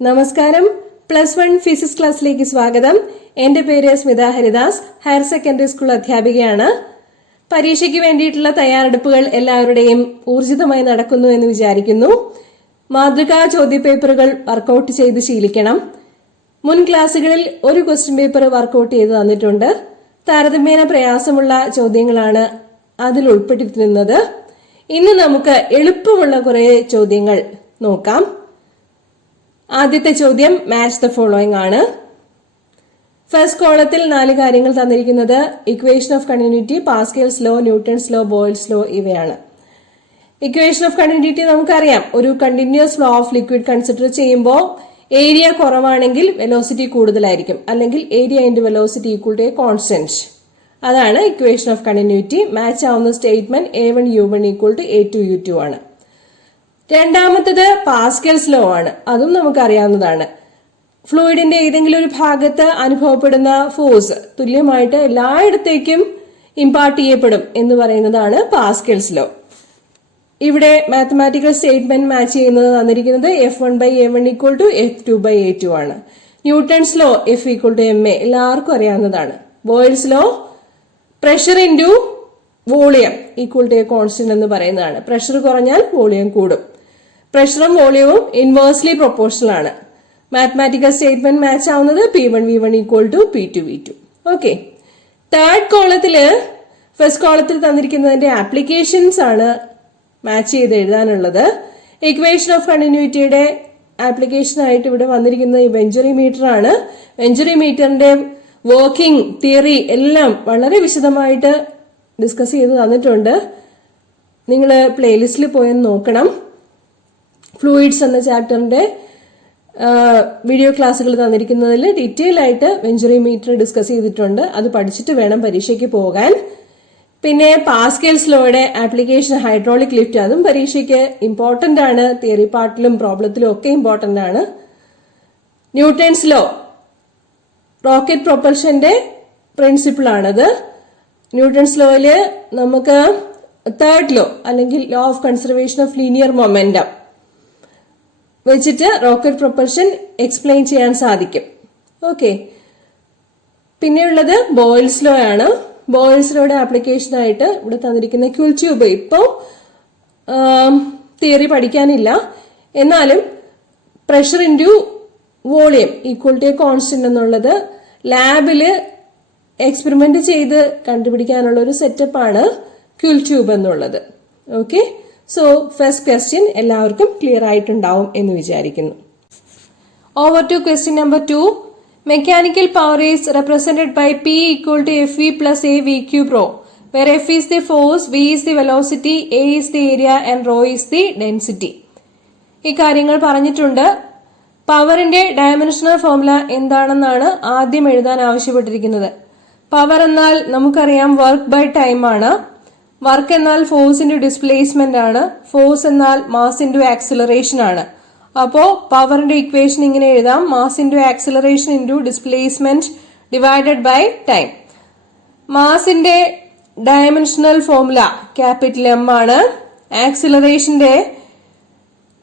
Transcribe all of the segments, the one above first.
നമസ്കാരം. Plus one physics ക്ലാസ്സിലേക്ക് സ്വാഗതം. എന്റെ പേര് Smitha Haridas. Higher secondary school അധ്യാപികയാണ്. പരീക്ഷയ്ക്ക് വേണ്ടിയിട്ടുള്ള തയ്യാറെടുപ്പുകൾ എല്ലാവരുടെയും ഊർജിതമായി നടക്കുന്നു എന്ന് വിചാരിക്കുന്നു. മാതൃകാ ചോദ്യപേപ്പറുകൾ വർക്കൗട്ട് ചെയ്ത് ശീലിക്കണം. മുൻ ക്ലാസ്സുകളിൽ ഒരു ക്വസ്റ്റ്യൻ പേപ്പർ വർക്കൗട്ട് ചെയ്ത് തന്നിട്ടുണ്ട്. താരതമ്യേന പ്രയാസമുള്ള ചോദ്യങ്ങളാണ് അതിൽ ഉൾപ്പെട്ടിരുന്നത്. ഇന്ന് നമുക്ക് എളുപ്പമുള്ള കുറേ ചോദ്യങ്ങൾ നോക്കാം. ആദ്യത്തെ ചോദ്യം മാച്ച് ദ ഫോളോയിങ് ആണ്. ഫസ്റ്റ് കോളത്തിൽ നാല് കാര്യങ്ങൾ തന്നിരിക്കുന്നത് equation of continuity Pascal's law Newton's law Boyle's law ഇവയാണ്. ഇക്വേഷൻ ഓഫ് കണ്ടിന്യൂറ്റി നമുക്കറിയാം. ഒരു continuous flow of liquid consider ചെയ്യുമ്പോൾ ഏരിയ കുറവാണെങ്കിൽ വെലോസിറ്റി കൂടുതലായിരിക്കും. അല്ലെങ്കിൽ area into velocity equal to a constant അതാണ് ഇക്വേഷൻ ഓഫ് കണ്ടിന്യൂറ്റി മാച്ച് ആവുന്ന statement A one U one equal to A two U two ആണ്. രണ്ടാമത്തത് പാസ്കൽസ് ലോ ആണ്. അതും നമുക്കറിയാവുന്നതാണ്. ഫ്ലൂയിഡിന്റെ ഏതെങ്കിലും ഒരു ഭാഗത്ത് അനുഭവപ്പെടുന്ന ഫോഴ്സ് തുല്യമായിട്ട് എല്ലായിടത്തേക്കും ഇമ്പാർട്ട് ചെയ്യപ്പെടും എന്ന് പറയുന്നതാണ് പാസ്കൽസ് ലോ ഇവിടെ മാത്തമാറ്റിക്കൽ സ്റ്റേറ്റ്മെന്റ് മാച്ച് ചെയ്യുന്നത് തന്നിരിക്കുന്നത് F one by A one equal to F two by A two ആണ്. Newton's law F equal to M A എല്ലാവർക്കും അറിയാവുന്നതാണ്. Boyle's law pressure into volume equal to a constant എന്ന് പറയുന്നതാണ്. Pressure കുറഞ്ഞാൽ volume കൂടും. പ്രഷറും വോളിയവും ഇൻവേഴ്സ്ലി പ്രൊപ്പോർഷണൽ ആണ്. മാത്തമാറ്റിക്കൽ സ്റ്റേറ്റ്മെന്റ് മാച്ച് ആവുന്നത് P one V one equal to P two V two okay third കോളത്തിൽ ഫസ്റ്റ് കോളത്തിൽ തന്നിരിക്കുന്നതിന്റെ ആപ്ലിക്കേഷൻസ് ആണ് മാച്ച് ചെയ്ത് എഴുതാനുള്ളത്. ഇക്വേഷൻ ഓഫ് കണ്ടിന്യൂറ്റിയുടെ ആപ്ലിക്കേഷൻ ആയിട്ട് ഇവിടെ വന്നിരിക്കുന്നത് ഈ വെഞ്ചറി മീറ്റർ ആണ്. വെഞ്ചറി മീറ്ററിന്റെ വർക്കിംഗ് തിയറി എല്ലാം വളരെ വിശദമായിട്ട് ഡിസ്കസ് ചെയ്ത് തന്നിട്ടുണ്ട്. നിങ്ങൾ പ്ലേലിസ്റ്റിൽ പോയെന്ന് നോക്കണം. ഫ്ലൂയിഡ്സ് എന്ന ചാപ്റ്ററിന്റെ വീഡിയോ ക്ലാസ്സുകൾ തന്നിരിക്കുന്നതിൽ ഡീറ്റെയിൽ ആയിട്ട് വെഞ്ചുറി മീറ്റർ ഡിസ്കസ് ചെയ്തിട്ടുണ്ട്. അത് പഠിച്ചിട്ട് വേണം പരീക്ഷയ്ക്ക് പോകാൻ. പിന്നെ പാസ്കൽസ് ലോയുടെ ആപ്ലിക്കേഷൻ ഹൈഡ്രോളിക് ലിഫ്റ്റ് അതും പരീക്ഷയ്ക്ക് ഇമ്പോർട്ടന്റ് ആണ്. തിയറി പാർട്ടിലും പ്രോബ്ലത്തിലും ഒക്കെ ഇമ്പോർട്ടന്റ് ആണ്. ന്യൂട്ടൺസ് ലോ റോക്കറ്റ് പ്രൊപ്പൽഷന്റെ പ്രിൻസിപ്പിൾ ആണത്. ന്യൂട്ടൺസ് ലോയിൽ നമുക്ക് തേർഡ് ലോ അല്ലെങ്കിൽ law of conservation of linear momentum വെച്ചിട്ട് റോക്കറ്റ് പ്രൊപ്പൽഷൻ എക്സ്പ്ലെയിൻ ചെയ്യാൻ സാധിക്കും. ഓക്കെ പിന്നെയുള്ളത് ബോയിൽസ് ലോ ആണ്. ബോയിൽസ് ലോയുടെ ആപ്ലിക്കേഷൻ ആയിട്ട് ഇവിടെ തന്നിരിക്കുന്ന ക്യുൽ ട്യൂബ് ഇപ്പോൾ തിയറി പഠിക്കാനില്ല. എന്നാലും pressure into volume equal to constant എന്നുള്ളത് ലാബിൽ എക്സ്പെരിമെന്റ് ചെയ്ത് കണ്ടുപിടിക്കാനുള്ള ഒരു സെറ്റപ്പാണ് ക്യുൽ ട്യൂബ് എന്നുള്ളത്. ഓക്കെ സോ ഫസ്റ്റ് ക്വസ്റ്റ്യൻ എല്ലാവർക്കും ക്ലിയർ ആയിട്ടുണ്ടാവും എന്ന് വിചാരിക്കുന്നു. Over to question number two mechanical power is represented by P equal to F V plus A V cube rho where F is the force V is the velocity A is the area and rho is the density ഈ കാര്യങ്ങൾ പറഞ്ഞിട്ടുണ്ട്. പവറിന്റെ dimensional formula എന്താണെന്നാണ് ആദ്യം എഴുതാൻ ആവശ്യപ്പെട്ടിരിക്കുന്നത്. Power എന്നാൽ നമുക്കറിയാം വർക്ക് ബൈ ടൈം ആണ്. വർക്ക് എന്നാൽ ഫോഴ്സിന്റെ ഡിസ്പ്ലേസ്മെന്റ് ആണ്. ഫോഴ്സ് എന്നാൽ മാസ് ഇന്റു ആക്സിലറേഷൻ ആണ്. അപ്പോ പവറിന്റെ ഇക്വേഷൻ ഇങ്ങനെ എഴുതാം. Mass into acceleration into displacement divided by time മാസിന്റെ dimensional formula capital M ആണ്. ആക്സിലറേഷന്റെ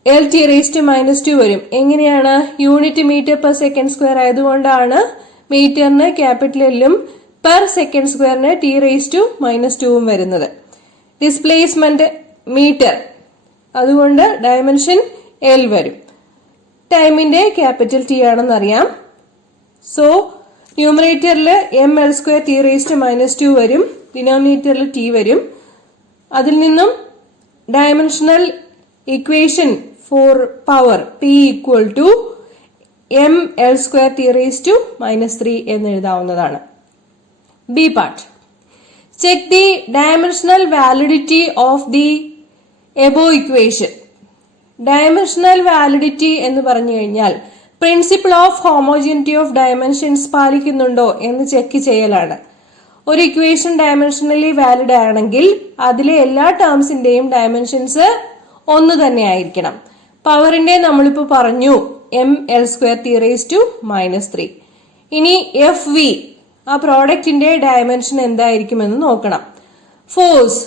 L T raise to minus two വരും. എങ്ങനെയാണ്? Unit metre per second square ആയതുകൊണ്ടാണ് മീറ്ററിന് ക്യാപിറ്റൽ എല്ലും പെർ സെക്കൻഡ് സ്ക്വയറിന് ടി റേസ് ടു മൈനസ് ടുവും വരുന്നത്. ഡിസ്പ്ലേസ്മെന്റ് മീറ്റർ അതുകൊണ്ട് ഡയമെൻഷൻ എൽ വരും. ടൈമിന്റെ ക്യാപിറ്റൽ ടി ആണെന്നറിയാം സോ ന്യൂമറേറ്ററിൽ M L square T raise to minus two വരും. ഡിനോമിനേറ്ററിൽ ടി വരും. അതിൽ നിന്നും dimensional equation for power P equal to M L square T raise to minus three എന്ന് എഴുതാവുന്നതാണ്. B part check the dimensional validity of the above equation dimensional validity എന്ന് പറഞ്ഞു കഴിഞ്ഞാൽ principle of homogeneity of dimensions പാലിക്കുന്നുണ്ടോ എന്ന് check ചെയ്യലാണ്. ഒരു equation dimensionally valid ആണെങ്കിൽ അതിലെ എല്ലാ ടേംസിന്റെയും ഡയമെൻഷൻസ് ഒന്ന് തന്നെ ആയിരിക്കണം. പവറിന്റെ നമ്മളിപ്പോൾ പറഞ്ഞു M L square T raise to minus three ഇനി എഫ് വി ആ പ്രോഡക്റ്റിന്റെ ഡയമെൻഷൻ എന്തായിരിക്കുമെന്ന് നോക്കണം. ഫോഴ്സ്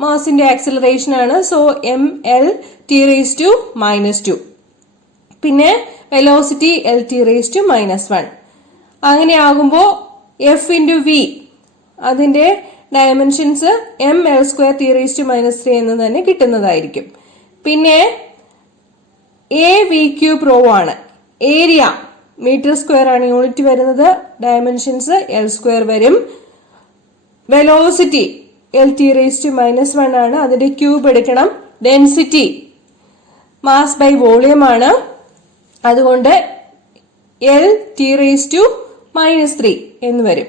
മാസിന്റെ ആക്സിലറേഷൻ ആണ് so M L T raise to minus two. പിന്നെ velocity L T raise to minus one. അങ്ങനെ ആകുമ്പോൾ എഫ് ഇന്റു വി അതിന്റെ dimensions M L square T raise to minus three എന്ന് തന്നെ കിട്ടുന്നതായിരിക്കും. പിന്നെ എ വി ക്യൂബ് റോ ആണ്. Area metre square ആണ് യൂണിറ്റ് വരുന്നത്. ഡയമെൻഷൻസ് എൽ സ്ക്വയർ വരും. Velocity L T raise to minus one ആണ്. അതിന്റെ ക്യൂബ് എടുക്കണം. ഡെൻസിറ്റി മാസ് ബൈ വോളിയം ആണ്. അതുകൊണ്ട് L T raise to minus three എന്ന് വരും.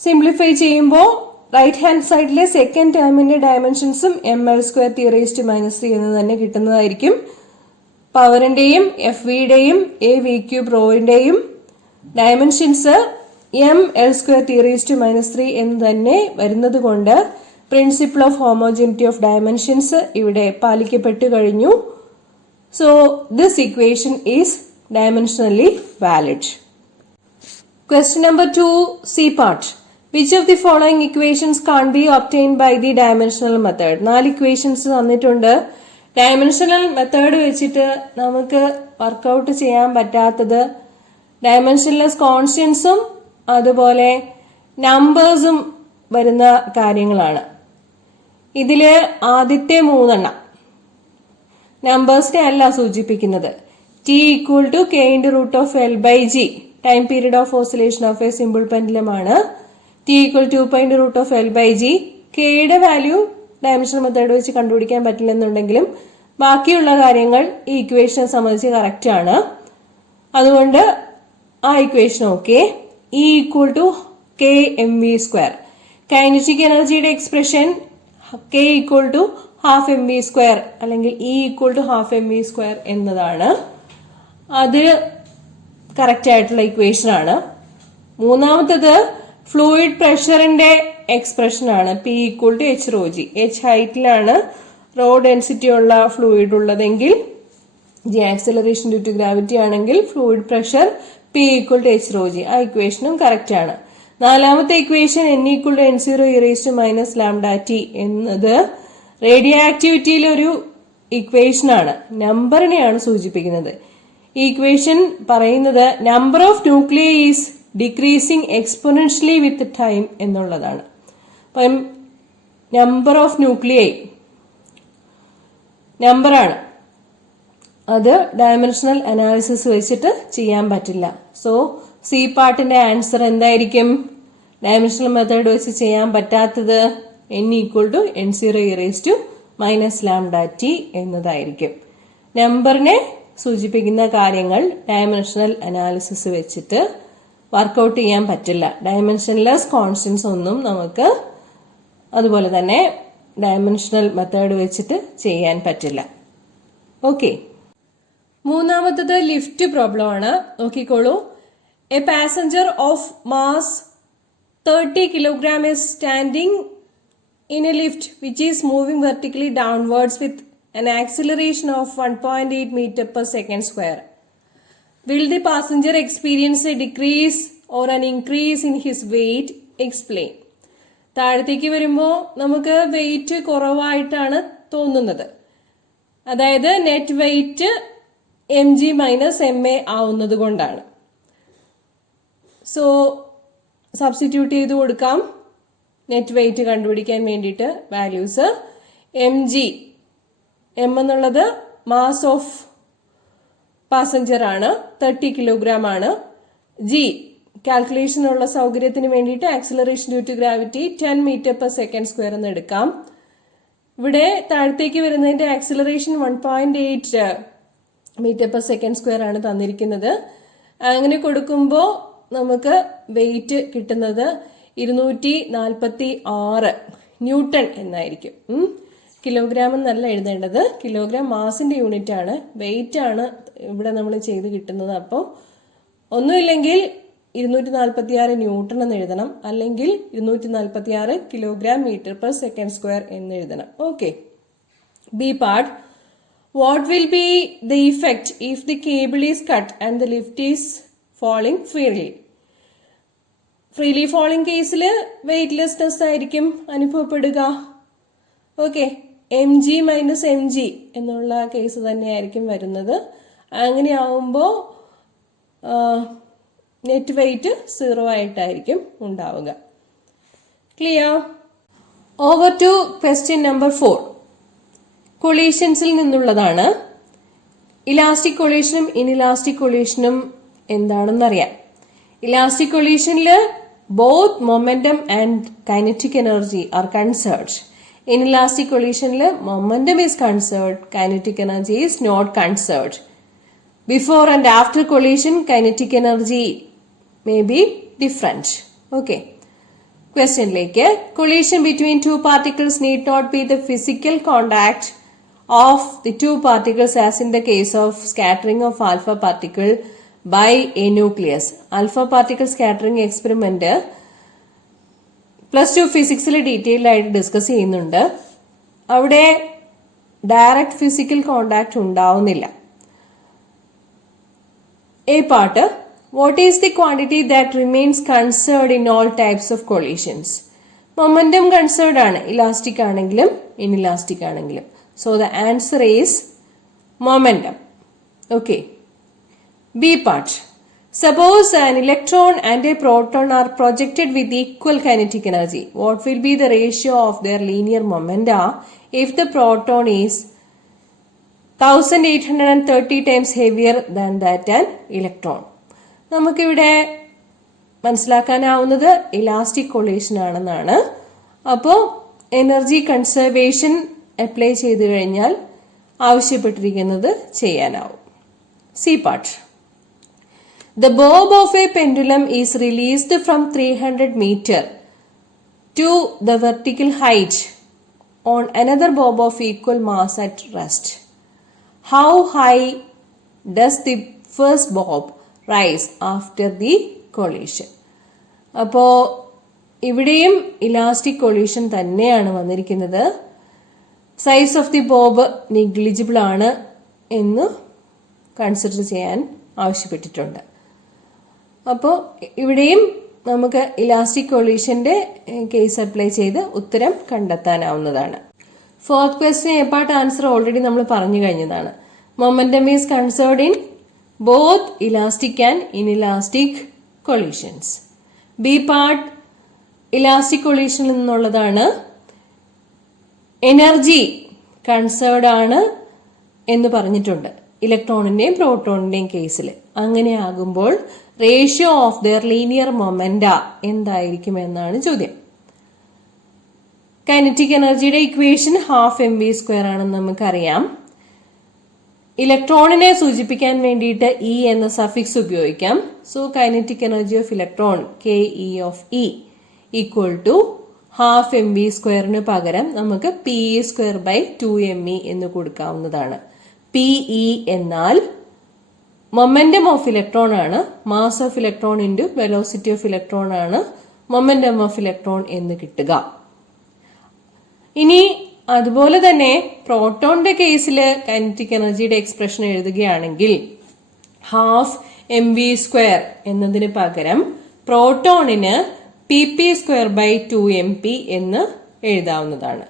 സിംപ്ലിഫൈ ചെയ്യുമ്പോൾ റൈറ്റ് ഹാൻഡ് സൈഡിലെ സെക്കൻഡ് ടേമിന്റെ ഡയമെൻഷൻസും M L square T raise to minus three എന്ന് തന്നെ കിട്ടുന്നതായിരിക്കും. പവറിന്റെയും എഫ് വിയുടെയും A V cube പ്രോവിന്റെയും dimensions M L square T raise to minus three എന്ന് തന്നെ വരുന്നത് കൊണ്ട് principle of homogeneity of dimensions ഇവിടെ പാലിക്കപ്പെട്ടു കഴിഞ്ഞു. So this equation is dimensionally valid Question number 2, C part. Which of the following equations can't be obtained by the dimensional method നാല് equations തന്നിട്ടുണ്ട്. Dimensional method വെച്ചിട്ട് നമുക്ക് വർക്കൗട്ട് ചെയ്യാൻ പറ്റാത്തത് dimensionless കോൺഷ്യൻസും അതുപോലെ നമ്പേഴ്സും വരുന്ന കാര്യങ്ങളാണ്. ഇതിൽ ആദ്യത്തെ മൂന്നെണ്ണം. നമ്പേഴ്സിനെ അല്ല സൂചിപ്പിക്കുന്നത്. T equal to K into root of L by G time period of oscillation of a simple പെൻഡിലമാണ് T equal to point root of L by G കെയുടെ വാല്യൂ ഡയമെൻഷൻ മെത്തേഡ് വെച്ച് കണ്ടുപിടിക്കാൻ പറ്റില്ലെന്നുണ്ടെങ്കിലും ബാക്കിയുള്ള കാര്യങ്ങൾ ഈ ഇക്വേഷനെ സംബന്ധിച്ച് കറക്റ്റ് ആണ്. അതുകൊണ്ട് ആ equation okay E equal to K M V square kinetic energy expression K equal to half M V square അല്ലെങ്കിൽ E equal to half M V square എന്നതാണ്. അത് കറക്റ്റ് ആയിട്ടുള്ള ഇക്വേഷൻ ആണ്. മൂന്നാമത്തത് ഫ്ലൂയിഡ് പ്രഷറിന്റെ എക്സ്പ്രഷൻ ആണ്. P equal to H rho G H ഹൈറ്റിലാണ് rho density ഉള്ള fluid ഉള്ളതെങ്കിൽ G acceleration due to gravity ആണെങ്കിൽ fluid pressure P equal to H rho G ആ ഇക്വേഷനും കറക്റ്റ് ആണ്. നാലാമത്തെ equation N equal to N zero e raise minus lambda T എന്നത് radio ആക്ടിവിറ്റിയിലെ ഒരു ഇക്വേഷനാണ് നമ്പറിനെയാണ് സൂചിപ്പിക്കുന്നത്. ഈ ഇക്വേഷൻ പറയുന്നത് number of nuclei is decreasing exponentially with time എന്നുള്ളതാണ്. അപ്പം നമ്പർ ഓഫ് ന്യൂക്ലിയൈ നമ്പറാണ് അത് ഡയമെൻഷണൽ അനാലിസിസ് വെച്ചിട്ട് ചെയ്യാൻ പറ്റില്ല. സോ സി പാർട്ടിന്റെ ആൻസർ എന്തായിരിക്കും? ഡയമെൻഷണൽ മെത്തേഡ് വെച്ച് ചെയ്യാൻ പറ്റാത്തത് N equal to N zero e raise to minus lambda T എന്നതായിരിക്കും. നമ്പറിനെ സൂചിപ്പിക്കുന്ന കാര്യങ്ങൾ ഡയമെൻഷണൽ അനാലിസിസ് വെച്ചിട്ട് വർക്കൗട്ട് ചെയ്യാൻ പറ്റില്ല. ഡയമെൻഷൻലെസ് കോൺസ്റ്റൻസ് ഒന്നും നമുക്ക് അതുപോലെ തന്നെ ഡയമെൻഷണൽ മെത്തേഡ് വെച്ചിട്ട് ചെയ്യാൻ പറ്റില്ല ഓക്കെ മൂന്നാമത്തത് ലിഫ്റ്റ് പ്രോബ്ലം ആണ് നോക്കിക്കോളൂ a passenger of mass thirty kilogram is standing in a lift which is moving vertically downwards with an acceleration of 1.8 meter per second square. Will the passenger experience a decrease or an increase in his weight? Explain. താഴത്തേക്ക് വരുമ്പോൾ നമുക്ക് weight കുറവായിട്ടാണ് തോന്നുന്നത്. അതായത് net weight M G minus M A ആവുന്നത് കൊണ്ടാണ്. So substitute ചെയ്ത് കൊടുക്കാം. നെറ്റ് വെയിറ്റ് കണ്ടുപിടിക്കാൻ വേണ്ടിയിട്ട് വാല്യൂസ് എം ജി എം എന്നുള്ളത് മാസ് ഓഫ് പാസഞ്ചർ ആണ്. തേർട്ടി കിലോഗ്രാം ആണ്. ജി കാൽക്കുലേഷനുള്ള സൗകര്യത്തിന് വേണ്ടിയിട്ട് acceleration due to gravity ten metre per second square എന്ന് എടുക്കാം. ഇവിടെ താഴത്തേക്ക് വരുന്നതിന്റെ acceleration one point eight metre per second square ആണ് തന്നിരിക്കുന്നത്. അങ്ങനെ കൊടുക്കുമ്പോൾ നമുക്ക് വെയിറ്റ് കിട്ടുന്നത് ഇരുന്നൂറ്റി നാൽപ്പത്തി ആറ് ന്യൂട്ടൺ എന്നായിരിക്കും. കിലോഗ്രാം എന്നല്ല എഴുതേണ്ടത്. കിലോഗ്രാം മാസിന്റെ യൂണിറ്റ് ആണ്. വെയിറ്റ് ആണ് ഇവിടെ നമ്മൾ ചെയ്ത് കിട്ടുന്നത്. അപ്പോൾ ഒന്നുമില്ലെങ്കിൽ ഇരുന്നൂറ്റി നാൽപ്പത്തി ആറ് ന്യൂട്ടൺ എന്ന് എഴുതണം. അല്ലെങ്കിൽ ഇരുന്നൂറ്റി നാൽപ്പത്തി ആറ് kilogram metre per second square എന്ന് എഴുതണം. Okay B part what will be the effect if the cable is cut and the lift is falling freely freely falling കേസിൽ വെയിറ്റ്ലെസ്നെസ് ആയിരിക്കും അനുഭവപ്പെടുക. Okay M G minus M G എന്നുള്ള case തന്നെയായിരിക്കും വരുന്നത്. അങ്ങനെയാവുമ്പോൾ net weight zero ആയിട്ടായിരിക്കും ഉണ്ടാവുക. Clear over to question number four കൊളീഷൻസിൽ നിന്നുള്ളതാണ്. ഇലാസ്റ്റിക് കൊളീഷനും ഇൻഇലാസ്റ്റിക് കൊളീഷനും എന്താണെന്നറിയാം. Elastic കൊളീഷനിൽ both momentum and kinetic energy are conserved inelastic കൊളീഷനിൽ momentum is conserved kinetic energy is not conserved before and after collision kinetic energy may be different okay ക്വസ്റ്റ്യനിലേക്ക് collision between two particles need not be the physical contact of the two particles as in the case of scattering of alpha particle by a nucleus alpha particle scattering experiment plus two ഫിസിക്സിൽ detailed ആയിട്ട് discuss ചെയ്യുന്നുണ്ട്. അവിടെ direct physical contact ഉണ്ടാവുന്നില്ല. A part What is the quantity that remains conserved in all types of collisions momentum conserved ആണ് elastic ആണെങ്കിലും inelastic ആണെങ്കിലും so the answer is momentum okay B part Suppose an electron and a proton are projected with equal kinetic energy. What will be the ratio of their linear momenta if the proton is 1830 times heavier than that an electron? നമുക്കിവിടെ മനസ്സിലാക്കാനാവുന്നത് elastic collision ആണെന്നാണ്. അപ്പോൾ energy conservation apply ചെയ്തു കഴിഞ്ഞാൽ ആവശ്യപ്പെട്ടിരിക്കുന്നത് ചെയ്യാനാവും. C part. The bob of a pendulum is released from three hundred metre to the vertical height on another bob of equal mass at rest how high does the first bob rise after the collision അപ്പോൾ ഇവിടെയും elastic collision തന്നെയാണ് വന്നിരിക്കുന്നത്. Size of the bob negligible ആണ് എന്ന് consider ചെയ്യാൻ ആവശ്യപ്പെട്ടിട്ടുണ്ട്. അപ്പോൾ ഇവിടെയും നമുക്ക് ഇലാസ്റ്റിക് കൊളീഷന്റെ കേസ് അപ്ലൈ ചെയ്ത് ഉത്തരം കണ്ടെത്താനാവുന്നതാണ്. Fourth question A part answer already നമ്മൾ പറഞ്ഞു കഴിഞ്ഞതാണ്. Momentum is conserved in both elastic and inelastic collisions B part elastic കൊളീഷനിൽ നിന്നുള്ളതാണ് എനർജി കൺസേർഡ് ആണ് എന്ന് പറഞ്ഞിട്ടുണ്ട്. ഇലക്ട്രോണിന്റെയും പ്രോട്ടോണിന്റെയും കേസിൽ അങ്ങനെ ആകുമ്പോൾ ratio of their linear momenta എന്തായിരിക്കും എന്നാണ് ചോദ്യം. കൈനറ്റിക് എനർജിയുടെ equation half M V square ആണെന്ന് നമുക്കറിയാം. ഇലക്ട്രോണിനെ സൂചിപ്പിക്കാൻ വേണ്ടിയിട്ട് ഇ എന്ന സഫിക്സ് ഉപയോഗിക്കാം. So kinetic energy of electron K E of E equal to half M V സ്ക്വയറിന് പകരം നമുക്ക് P E square by two M E എന്ന് കൊടുക്കാവുന്നതാണ്. പി ഇ എന്നാൽ മൊമെന്റം ഓഫ് ഇലക്ട്രോൺ ആണ്. Mass of electron into velocity of electron ആണ്. Momentum of electron എന്ന് കിട്ടുക. ഇനി അതുപോലെ തന്നെ പ്രോട്ടോണിന്റെ കേസിൽ കൈനറ്റിക് എനർജിയുടെ എക്സ്പ്രഷൻ എഴുതുകയാണെങ്കിൽ ഹാഫ് എം വി സ്ക്വയർ എന്നതിന് പകരം പ്രോട്ടോണിന് P P square by two M P എന്ന് എഴുതാവുന്നതാണ്.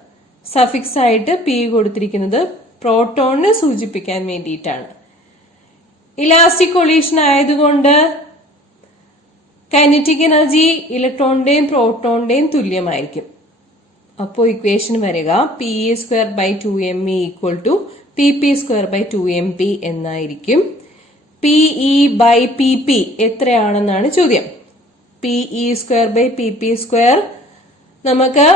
സഫിക്സ് ആയിട്ട് പി കൊടുത്തിരിക്കുന്നത് പ്രോട്ടോണിനെ സൂചിപ്പിക്കാൻ വേണ്ടിയിട്ടാണ്. ഇലാസ്റ്റിക് കൊളീഷൻ ആയതുകൊണ്ട് കൈനറ്റിക് എനർജി ഇലക്ട്രോണിന്റെയും പ്രോട്ടോണിന്റെയും തുല്യമായിരിക്കും. അപ്പോൾ ഇക്വേഷൻ വരിക. P E square by two M E equal to P P square by two M P എന്നായിരിക്കും. P E by P P എത്രയാണെന്നാണ് ചോദ്യം. P E square by P P square നമുക്ക്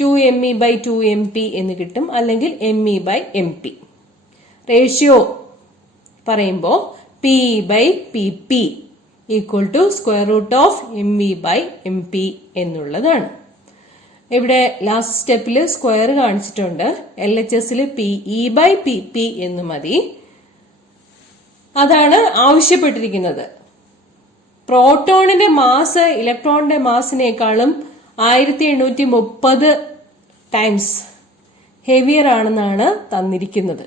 two M E by two M P എന്ന് കിട്ടും. അല്ലെങ്കിൽ M E by M P ratio പറയുമ്പോൾ P E by P P equal to square root of M E by M P എന്നുള്ളതാണ്. ഇവിടെ last സ്റ്റെപ്പിൽ square കാണിച്ചിട്ടുണ്ട്. L H എസിൽ P E by P P എന്ന് മതി. അതാണ് ആവശ്യപ്പെട്ടിരിക്കുന്നത്. പ്രോട്ടോണിന്റെ മാസ് ഇലക്ട്രോണിന്റെ മാസിനേക്കാളും ആയിരത്തി എണ്ണൂറ്റി മുപ്പത് ടൈംസ് ഹെവിയർ ആണെന്നാണ് തന്നിരിക്കുന്നത്.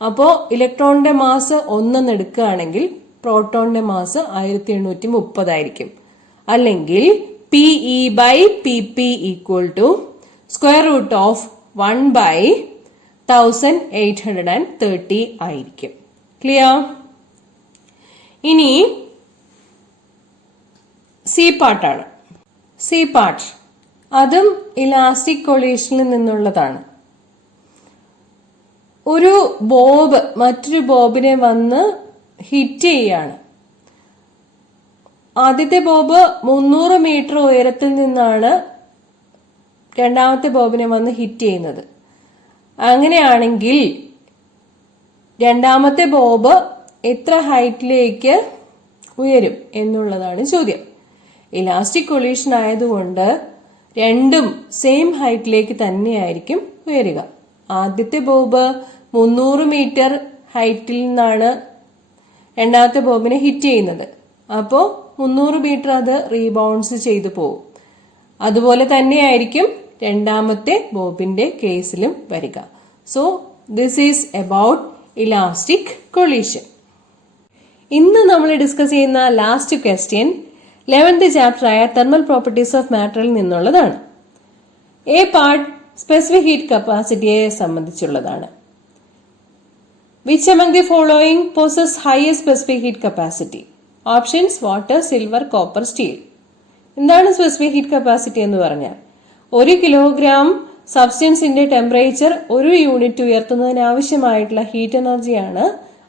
അപ്പോൾ ഇലക്ട്രോണിന്റെ മാസ് ഒന്നെന്ന് എടുക്കുകയാണെങ്കിൽ പ്രോട്ടോണിന്റെ മാസ് ആയിരത്തി എണ്ണൂറ്റി മുപ്പതായിരിക്കും അല്ലെങ്കിൽ two square root of one by thousand eight hundred and thirty ആയിരിക്കും. ക്ലിയർ ഇനി സി പാർട്ടാണ് സി പാർട്ട് അതും ഇലാസ്റ്റിക് കൊളീഷനിൽ നിന്നുള്ളതാണ്. ഒരു ബോബ് മറ്റൊരു ബോബിനെ വന്ന് ഹിറ്റ് ചെയ്യാണ്. ആദ്യത്തെ ബോബ് മുന്നൂറ് മീറ്റർ ഉയരത്തിൽ നിന്നാണ് രണ്ടാമത്തെ ബോബിനെ വന്ന് ഹിറ്റ് ചെയ്യുന്നത്. അങ്ങനെയാണെങ്കിൽ രണ്ടാമത്തെ ബോബ് എത്ര ഹൈറ്റിലേക്ക് ഉയരും എന്നുള്ളതാണ് ചോദ്യം. ഇലാസ്റ്റിക് കൊളീഷൻ ആയതുകൊണ്ട് രണ്ടും സെയിം ഹൈറ്റിലേക്ക് തന്നെയായിരിക്കും ഉയരുക. ആദ്യത്തെ ബോബ് മുന്നൂറ് മീറ്റർ ഹൈറ്റിൽ നിന്നാണ് രണ്ടാമത്തെ ബോബിനെ ഹിറ്റ് ചെയ്യുന്നത്. അപ്പോൾ മുന്നൂറ് മീറ്റർ അത് റീബൗൺസ് ചെയ്തു പോകും അതുപോലെ തന്നെയായിരിക്കും രണ്ടാമത്തെ ബോബിന്റെ കേസിലും വരിക. So this is about elastic collision ഇന്ന് നമ്മൾ ഡിസ്കസ് ചെയ്യുന്ന ലാസ്റ്റ് ക്വസ്റ്റ്യൻ ലെവൻത്ത് ചാപ്റ്ററായ തെർമൽ പ്രോപ്പർട്ടീസ് ഓഫ് മാറ്ററിൽ നിന്നുള്ളതാണ്. എ പാർട്ട് സ്പെസിഫിക് ഹീറ്റ് കപ്പാസിറ്റിയെ സംബന്ധിച്ചുള്ളതാണ്. Which among the following possess highest specific heat capacity options water silver copper steel എന്താണ് specific heat capacity എന്ന് പറഞ്ഞാൽ? ഒരു കിലോഗ്രാം സബ്സ്റ്റൻസിന്റെ ടെമ്പറേച്ചർ ഒരു യൂണിറ്റ് ഉയർത്തുന്നതിന് ആവശ്യമായിട്ടുള്ള ഹീറ്റ് എനർജിയാണ്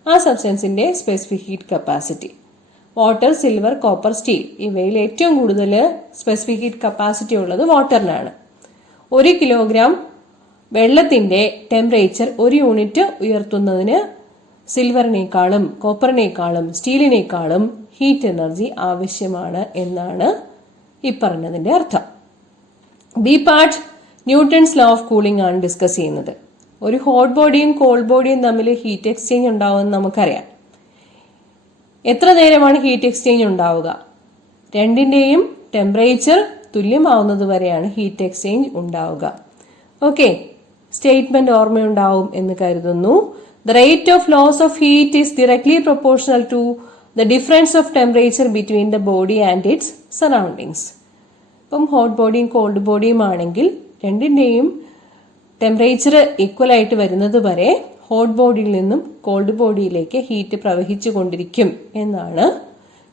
ആ സബ്സ്റ്റൻസിന്റെ specific heat capacity water silver copper steel ഇവയിൽ ഏറ്റവും കൂടുതൽ സ്പെസിഫിക് ഹീറ്റ് കപ്പാസിറ്റി ഉള്ളത് വാട്ടറിനാണ് ഒരു കിലോഗ്രാം വെള്ളത്തിന്റെ ടെമ്പറേച്ചർ ഒരു യൂണിറ്റ് ഉയർത്തുന്നതിന് സിൽവറിനേക്കാളും കോപ്പറിനേക്കാളും സ്റ്റീലിനേക്കാളും ഹീറ്റ് എനർജി ആവശ്യമാണ് എന്നാണ് ഈ പറഞ്ഞതിന്റെ അർത്ഥം. B part Newton's law of cooling ആണ് ഡിസ്കസ് ചെയ്യുന്നത്. ഒരു ഹോട്ട് ബോഡിയും കോൾഡ് ബോഡിയും തമ്മിൽ ഹീറ്റ് എക്സ്ചേഞ്ച് ഉണ്ടാവുമെന്ന് നമുക്കറിയാം. എത്ര നേരമാണ് ഹീറ്റ് എക്സ്ചേഞ്ച് ഉണ്ടാവുക? രണ്ടിന്റെയും ടെമ്പറേച്ചർ തുല്യമാവുന്നത് വരെയാണ് ഹീറ്റ് എക്സ്ചേഞ്ച് ഉണ്ടാവുക. ഓക്കെ സ്റ്റേറ്റ്മെന്റ് ഓർമ്മയുണ്ടാവും എന്ന് കരുതുന്നു. The rate of loss of heat is directly proportional to the difference of temperature between the body and its surroundings. ഇപ്പം ഹോട്ട് ബോഡിയും കോൾഡ് ബോഡിയും ആണെങ്കിൽ രണ്ടിന്റെയും ടെമ്പറേച്ചർ ഈക്വൽ ആയിട്ട് വരുന്നത് വരെ ഹോട്ട് ബോഡിയിൽ നിന്നും കോൾഡ് ബോഡിയിലേക്ക് ഹീറ്റ് പ്രവഹിച്ചു കൊണ്ടിരിക്കും എന്നാണ്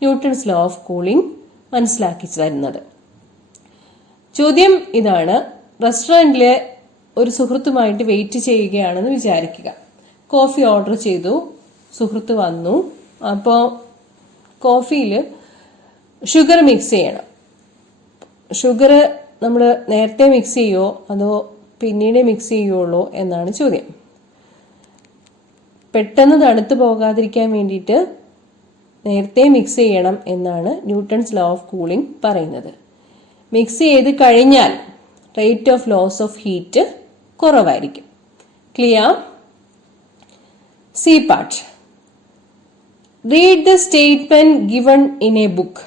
ന്യൂട്ടൺസ് ലോ ഓഫ് കൂളിംഗ് മനസ്സിലാക്കി തരുന്നത്. ചോദ്യം ഇതാണ്. റെസ്റ്റോറന്റിലെ ഒരു സുഹൃത്തുമായിട്ട് വെയിറ്റ് ചെയ്യുകയാണെന്ന് വിചാരിക്കുക. കോഫി ഓർഡർ ചെയ്തു. സുഹൃത്ത് വന്നു. അപ്പോൾ കോഫിയിൽ ഷുഗർ മിക്സ് ചെയ്യണം. ഷുഗർ നമ്മൾ നേരത്തെ മിക്സ് ചെയ്യുമോ അതോ പിന്നീട് മിക്സ് ചെയ്യുള്ളൂ എന്നാണ് ചോദ്യം. പെട്ടെന്ന് തണുത്തു പോകാതിരിക്കാൻ വേണ്ടിയിട്ട് നേരത്തെ മിക്സ് ചെയ്യണം എന്നാണ് ന്യൂട്ടൺസ് ലോ ഓഫ് കൂളിംഗ് പറയുന്നത്. മിക്സ് ചെയ്ത് കഴിഞ്ഞാൽ rate of loss of heat കുറവായിരിക്കും. Clear C part read the statement given in a book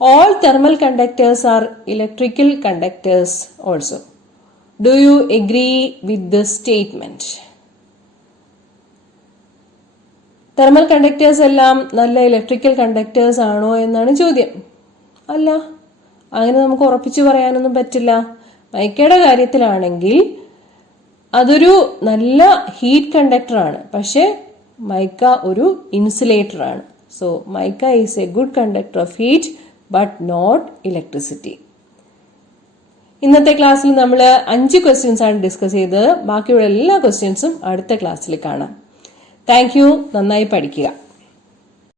all thermal conductors are electrical conductors also do you agree with the statement thermal conductors എല്ലാം നല്ല electrical conductors ആണോ എന്നാണ് ചോദ്യം. അല്ല അങ്ങനെ നമുക്ക് ഉറപ്പിച്ചു പറയാനൊന്നും പറ്റില്ല. മൈക്കയുടെ കാര്യത്തിലാണെങ്കിൽ അതൊരു നല്ല ഹീറ്റ് കണ്ടക്ടർ ആണ്. പക്ഷെ മൈക്ക ഒരു ഇൻസുലേറ്റർ ആണ്. So mica is a good conductor of heat but not electricity ഇന്നത്തെ ക്ലാസ്സിൽ നമ്മൾ അഞ്ച് ക്വസ്റ്റ്യൻസ് ആണ് ഡിസ്കസ് ചെയ്തത്. ബാക്കിയുള്ള എല്ലാ ക്വസ്റ്റ്യൻസും അടുത്ത ക്ലാസ്സിൽ കാണാം. താങ്ക് നന്നായി പഠിക്കുക.